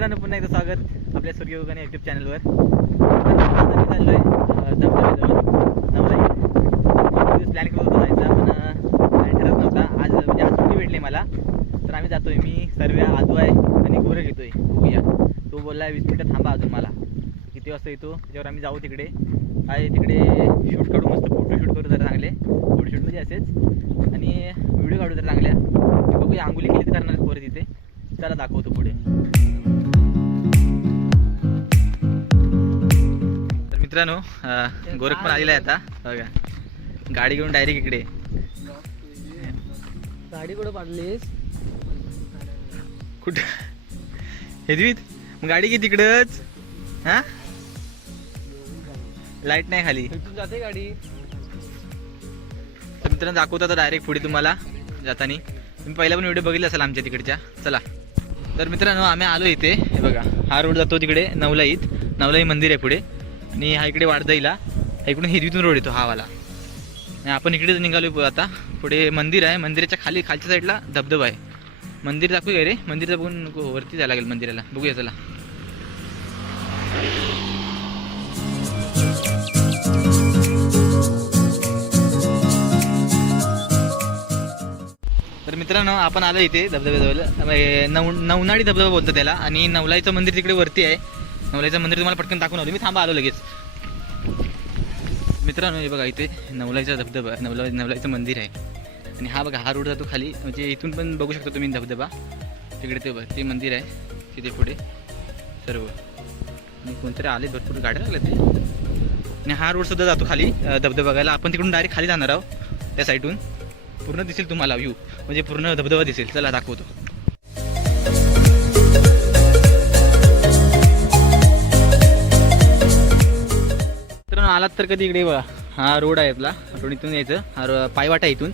मित्रांनो पुन्हा एकदा स्वागत आपल्या सूर्ययोगाने युट्यूब चॅनलवर आता चाललो आहे. दिवस प्लॅन करत जायचा पण प्लॅन ठरत नव्हता. आज म्हणजे आज सुट्टी भेटली मला. तर आम्ही जातोय. मी सर्व आजू आहे आणि गोरे घेतोय. बघूया तो बोलला वीस मिनटं थांबा अजून मला. किती वाजता येतो? त्याच्यावर आम्ही जाऊ तिकडे. काय तिकडे शूट काढू मस्त फोटो शूट करू जरा चांगले. फोटोशूट म्हणजे असेच. आणि व्हिडिओ काढू जरा चांगल्या. बघूया आंघोळी केली तर करणार पोरं तिथे. चला दाखवतो पुढे. मित्रांनो गोरख पण आलेला आहे आता. बघा गाडी घेऊन डायरेक्ट इकडे. गाडी कुठं पाडलीस? कुठं? हेदवीत मग गाडी घे तिकडच. हा? लाइट नाही खाली. जाते गाडी. तर मित्रांनो दाखवतो आता डायरेक्ट पुढे तुम्हाला जातानी. तुम्ही पहिला पण व्हिडिओ बघितला असाल आमच्या तिकडच्या. चला. तर मित्रांनो आम्ही आलो इथे. हे बघा हा रोड जातो तिकडे नवलाईत. नवलाई मंदिर आहे पुढे. आणि हा इकडे वाढदईला इकडून हिरवीतून रोड येतो हा वाला आपण इकडेच निघालो आता. पुढे मंदिर आहे मंदिराच्या खाली खालच्या साईडला धबधबा आहे. मंदिर दाखवू रे? मंदिर बघून वरती जायला लागेल मंदिराला. बघूया चला. तर मित्रांनो आपण आलो इथे धबधब्याजवळ. नव नवनाळी धबधबा बोलतो त्याला. आणि नवलाईचं मंदिर तिकडे वरती आहे. नवलाईचं मंदिर तुम्हाला पटकन दाखवून आलो. मी थांबा आलो लगेच. मित्रांनो हे बघा इथे नवलाईचा धबधबा नवला नवलाईचं मंदिर आहे. आणि हा बघा हा रोड जातो खाली. म्हणजे इथून पण बघू शकता तुम्ही धबधबा. तिकडे ते बघ ते मंदिर आहे. तिथे पुढे सर्व. आणि कोणतरी आले भरपूर गाड्या लागल्या ते. आणि हा रोड सुद्धा जातो खाली अं, धबधबा बघायला. आपण तिकडून डायरेक्ट खाली जाणार आहोत त्या साईडून पूर्ण दिसेल तुम्हाला व्ह्यू म्हणजे पूर्ण धबधबा दिसेल. चला दाखवतो. आलात तर कधी इकडे? बघा हा रोड आहे आपला. रोड इथून यायचं. हा पायवाटा आहे इथून.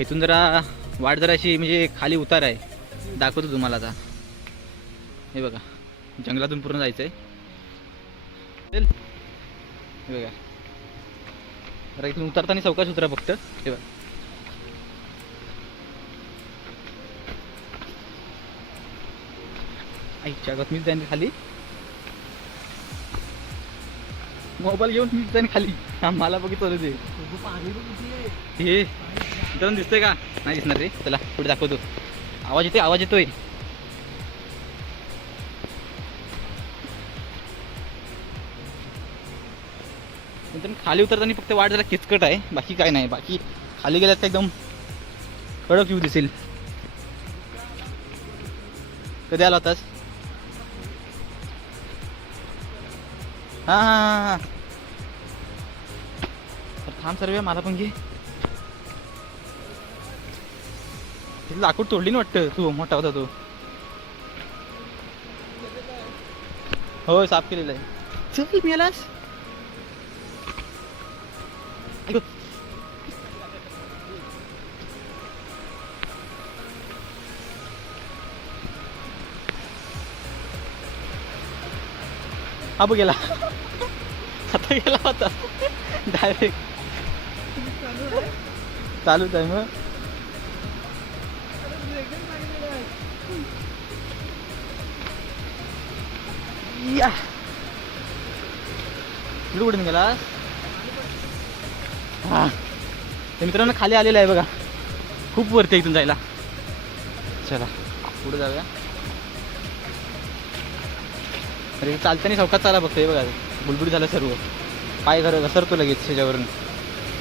इथून जरा वाट जरा अशी म्हणजे खाली उतार आहे. दाखवतो तुम्हाला आता. हे बघा. जंगलातून पूर्ण जायचं आहे चल. हे बघा. जरा इथून उतरताना चौकाश उतरा फक्त. हे बघा. आईच्या गत मीच जाईन खाली? मोबाईल घेऊन मीच जाईन खाली. मला बघितलं ते हे मित्रांनो दिसतंय का? नाही दिसणार रे. चला पुढे दाखवतो. आवाज येतोय आवाज येतोय. खाली उतरताना फक्त वाट जरा किचकट आहे. बाकी काय नाही. बाकी खाली गेल्यात एकदम कडक येऊ दिसेल. कधी आला होतास? हा हा हा तर थांब सर्व मला पण घे. तिथे लाकूड तोडली ना वाटतं तू मोठा होता तो. हो साफ केलेला आहे. चल मी हा गेला. आता गेला होता. डायरेक्ट चालूच आहे मग या. इकडे कुठे निघाला हा. मित्रांनो खाली आलेलं आहे बघा. खूप वरती आहे इथून जायला. चला पुढे जाऊया. अरे चालताना चौकात चाला बघतोय बघा बुलबुल झालं सर्व. पाय घर घसरतो लगेच त्याच्यावरून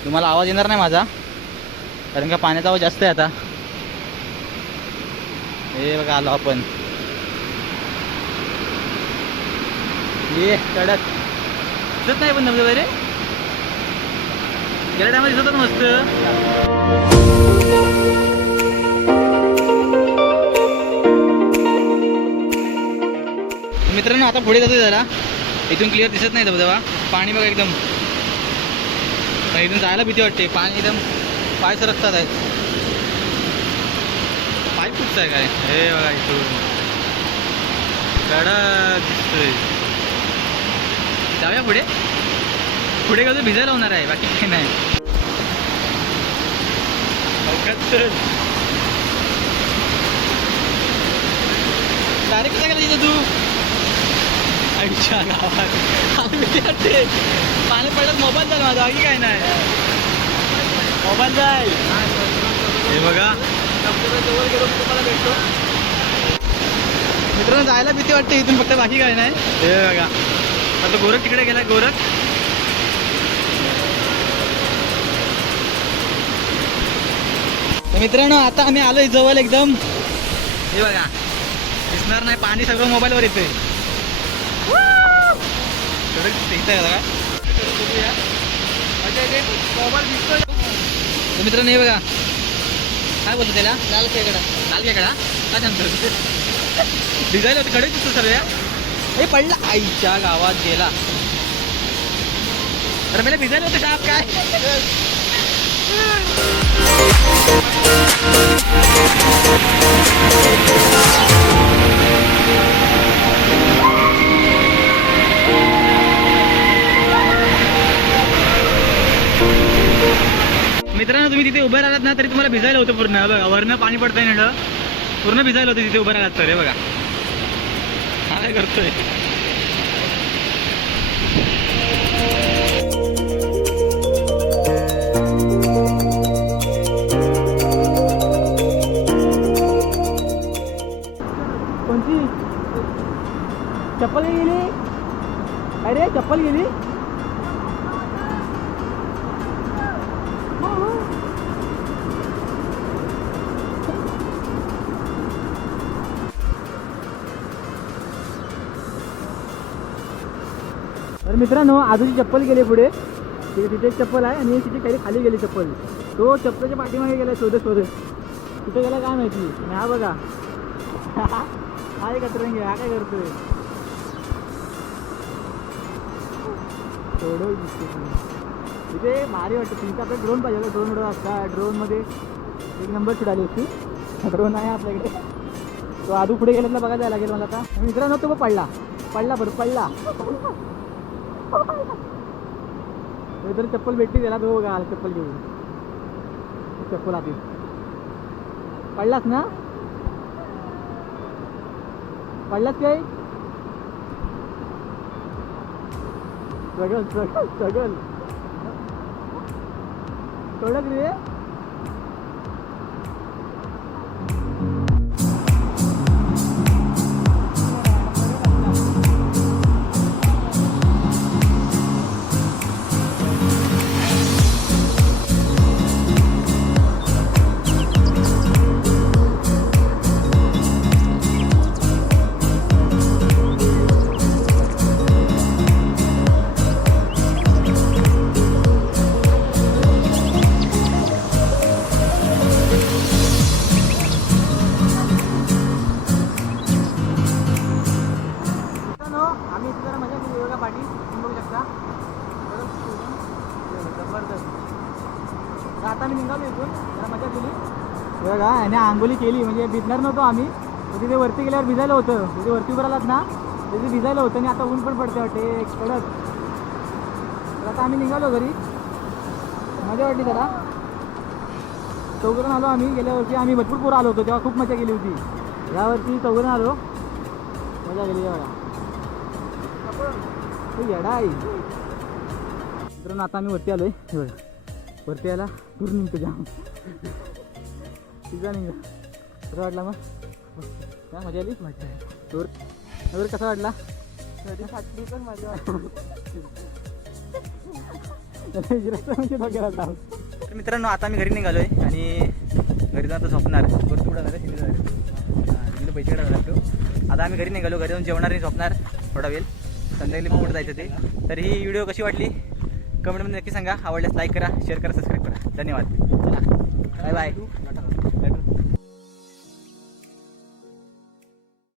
तुम्हाला आवाज येणार नाही माझा कारण का पाण्याचा आवाज जास्त आहे आता. हे बघा आलो आपण. ये कडक दिसत नाही पण धबधबा रे. गेल्या टायमा दिसत मस्त. मित्रांनो आता पुढे जातोय जरा. इथून क्लिअर दिसत नाही धबधबा पाणी बघा एकदम. इथून जायला भीती वाटते. पाणी एकदम पाय सरकतात आहेत. पाय फुटत आहे काय? हे बघा इथून. कडक दिसतोय. जाऊया पुढे. पुढे कसं भिजायला होणार आहे. बाकी काही नाही. डायरेक्ट कसं तिथं तू? आईच्या गावात. आता पाणी पडल्यात मोबाईल जाईल माझा बाकी काय नाही. मोबाईल जाईल हे बघा. जवळ गेलो तुम्हाला भेटतो मित्रांनो जायला भीती वाटते इथून फक्त बाकी काय नाही. हे बघा. आता गोरख तिकडे गेला गोरख. मित्रांनो आता आम्ही आलोय जवळ एकदम. हे बघा. दिसणार नाही पाणी सगळं मोबाईलवर येते थोडं इथं आहे बघा मोबाईल दिसतोय तर मित्रांनो हे बघा. काय बोलतो त्याला? लाल खेकडा लाल खेकडा काय सांगतो? भिजायला होतं कडे दिसतो सर्व हे पडला. आईच्या गावात गेला. तर मला भिजायला होतं साप काय? मित्रांनो तुम्ही तिथे उभे राहिलात ना तरी तुम्हाला भिजायला होतं पूर्ण. बघा वरनं पाणी पडतंय ना पूर्ण भिजायला होतं तिथे उभं राहिलात तर हे बघा. काय करतोय? कोणती? चप्पल गेली? अरे चप्पल गेली? तर मित्रांनो आजूची चप्पल गेली पुढे. तिथे तिथे एक चप्पल आहे आणि तिथे काही खाली गेली चप्पल. तो चप्पलच्या पाठीमागे गेला शोधत शोधत कुठे गेला काय माहिती? आणि हा बघा. काय एक हा काय करतोय? थोडं दिसते तिथे भारी वाटतं. तुमचं आपलं ड्रोन पाहिजे ड्रोन उडव असता ड्रोनमध्ये एक नंबर शूट आली होती. ड्रोन आहे आपल्याकडे. तो आधू पुढे गेल्यातला बघायला लागेल मला आता. मित्रांनो तो पडला. पडला बरं पडला. तर चप्पल भेटली त्याला तो गाल चप्पल घेऊन चप्पल आधी पडलास ना? पडलास काय स्ट्रगल स्ट्रगल स्ट्रगल कडक रे आम्ही निघालो इथून. जरा मजा केली. बघा आणि आंघोळी केली. म्हणजे भिजणार नव्हतो आम्ही. तिथे वरती गेल्यावर भिजायला होतं. तिथे वरती उभं राहिलात ना तिथे भिजायला होतं आणि आता ऊन पण पडते वाटते. कडक. तर आता आम्ही निघालो घरी. मजा वाटली जरा चौघजण आलो आम्ही. गेल्या वर्षी आम्ही भरपूर पोरं आलो होतो. तेव्हा खूप मजा केली होती. यावरती चौघजण आलो. मजा केली बघा. येडा आहे. मित्रांनो आता आम्ही वरती आलो हे वरती यायला पूर्ण निघतो जाम. तिचा निघ. कसं वाटला मग? काय मजा आली? मजा टूर कसा वाटला? फाटली पण मजा तर मित्रांनो आता आम्ही घरी निघालोय आणि घरी जाऊन आता झोपणार. परत उडा झालं तिथे तिथे पैसे काढावे लागतो. आता आम्ही घरी निघालो घरी जाऊन जेवणार आणि झोपणार थोडा वेळ. संध्याकाळी कुठं जायचं ते. तर ही व्हिडिओ कशी वाटली? कमेंटमध्ये नक्की सांगा. आवडल्यास लाईक करा शेअर करा सबस्क्राईब करा. धन्यवाद. Bye bye